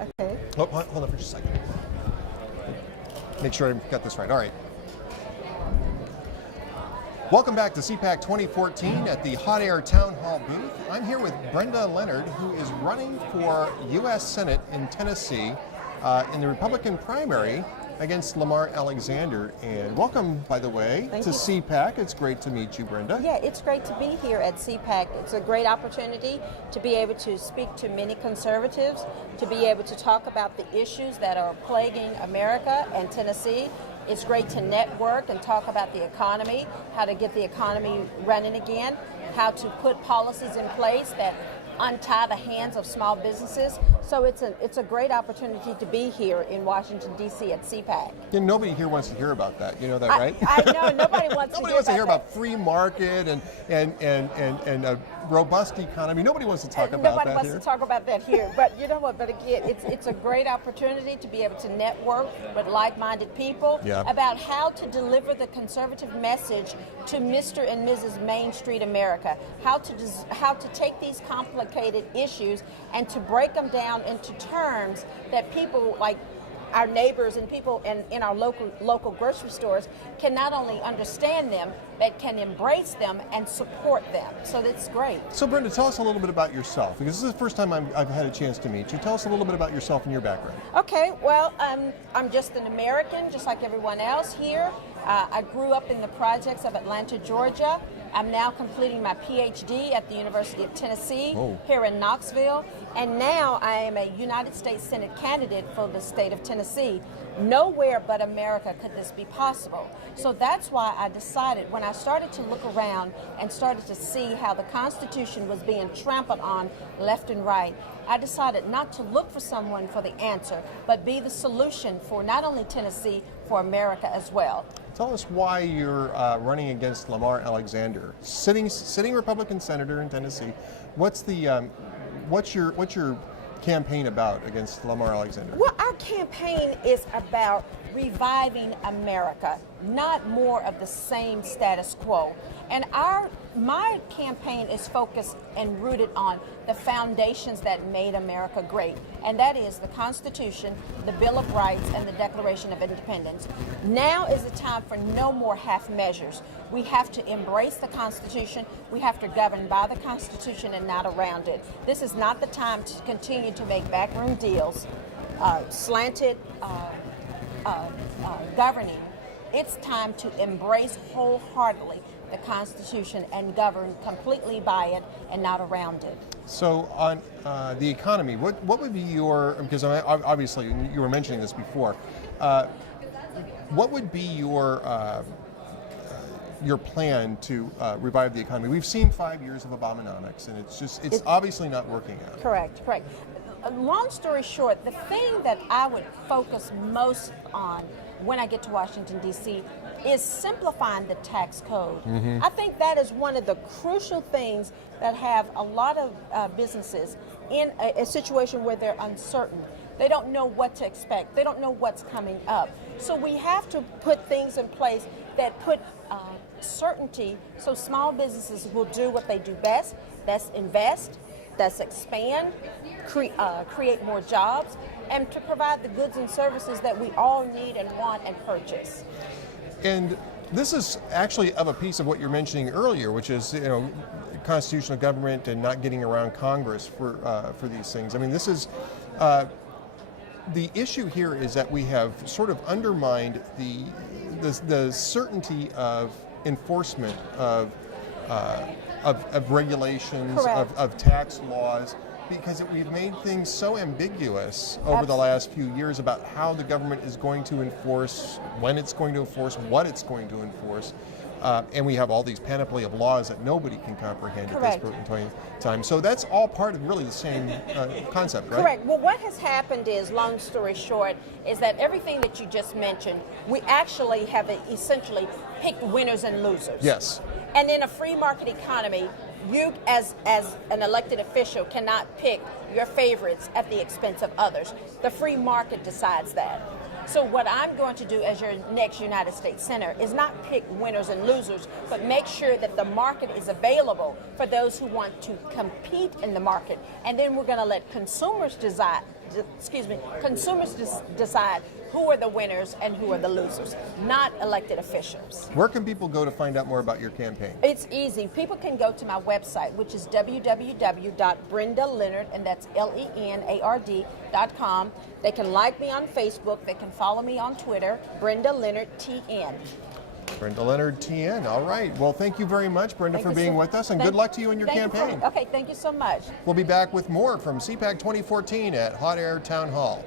Okay. Oh, hold on for just a second. Make sure I got this right. All right. Welcome back to CPAC 2014 at the Hot Air Town Hall booth. I'm here with Brenda Lenard, who is running for U.S. Senate in Tennessee in the Republican primary against Lamar Alexander. And welcome, by the way, Thank to you. CPAC. It's great to meet you, Brenda. Yeah, it's great to be here at CPAC. It's a great opportunity to be able to speak to many conservatives, to be able to talk about the issues that are plaguing America and Tennessee. It's great to network and talk about the economy, how to get the economy running again, how to put policies in place that untie the hands of small businesses. So it's a great opportunity to be here in Washington, D.C. at CPAC. Yeah, nobody here wants to hear about that. You know that, right? I know, nobody wants Nobody to wants to hear about about free market and a robust economy. Nobody wants to talk about Nobody that wants here. to talk about that here. But you know what? But again, it's a great opportunity to be able to network with like-minded people about how to deliver the conservative message to Mr. and Mrs. Main Street America. How to take these complicated issues and to break them down into terms that people like our neighbors and people in our local grocery stores can not only understand them, but can embrace them and support them. So that's great. So Brenda, tell us a little bit about yourself, because this is the first time I've had a chance to meet you. Tell us a little bit about yourself and your background. Okay, well, I'm just an American, just like everyone else here. I grew up in the projects of Atlanta, Georgia. I'm now completing my PhD at the University of Tennessee here in Knoxville. And now I am a United States Senate candidate for the state of Tennessee. Nowhere but America could this be possible. So that's why I decided, when I started to look around and started to see how the Constitution was being trampled on left and right, I decided not to look for someone for the answer, but be the solution for not only Tennessee, for America as well. Tell us why you're running against Lamar Alexander, sitting Republican senator in Tennessee. What's your campaign about against Lamar Alexander? Well, our campaign is about reviving America, not more of the same status quo. And my campaign is focused and rooted on the foundations that made America great, and that is the Constitution, the Bill of Rights, and the Declaration of Independence. Now is the time for no more half measures. We have to embrace the Constitution. We have to govern by the Constitution and not around it. This is not the time to continue to make backroom deals, slanted governing. It's time to embrace wholeheartedly the Constitution and govern completely by it and not around it. So on the economy, what would be because obviously you were mentioning this before, what would be your plan to revive the economy? We've seen 5 years of Abenomics, and it's obviously not working out. Correct. Long story short, the thing that I would focus most on when I get to Washington, D.C. is simplifying the tax code. I think that is one of the crucial things that have a lot of businesses in a situation where they're uncertain. They don't know what to expect. They don't know what's coming up. So we have to put things in place that put certainty so small businesses will do what they do best. That's invest, that's expand, create more jobs, and to provide the goods and services that we all need and want and purchase. And this is actually of a piece of what you're mentioning earlier, which is constitutional government and not getting around Congress for these things. I mean, this is the issue here is that we have sort of undermined the certainty of enforcement of regulations, of tax laws, because we've made things so ambiguous over the last few years about how the government is going to enforce, when it's going to enforce, what it's going to enforce. And we have all these panoply of laws that nobody can comprehend at this point in time. So that's all part of really the same concept, right? Correct. Well, what has happened is, long story short, is that everything that you just mentioned, we actually have essentially picked winners and losers. Yes. And in a free market economy, you as an elected official cannot pick your favorites at the expense of others. The free market decides that. So what I'm going to do as your next United States Senator is not pick winners and losers, but make sure that the market is available for those who want to compete in the market. And then we're going to let consumers decide consumers decide who are the winners and who are the losers, not elected officials. Where can people go to find out more about your campaign? It's easy. People can go to my website, which is www.brendalenard, and that's LENARD.com. They can like me on Facebook. They can follow me on Twitter, Brenda Lenard TN. Brenda Lenard, TN. All right. Well, thank you very much, Brenda, for being with us, and good luck to you in your campaign. Okay, thank you so much. We'll be back with more from CPAC 2014 at Hot Air Town Hall.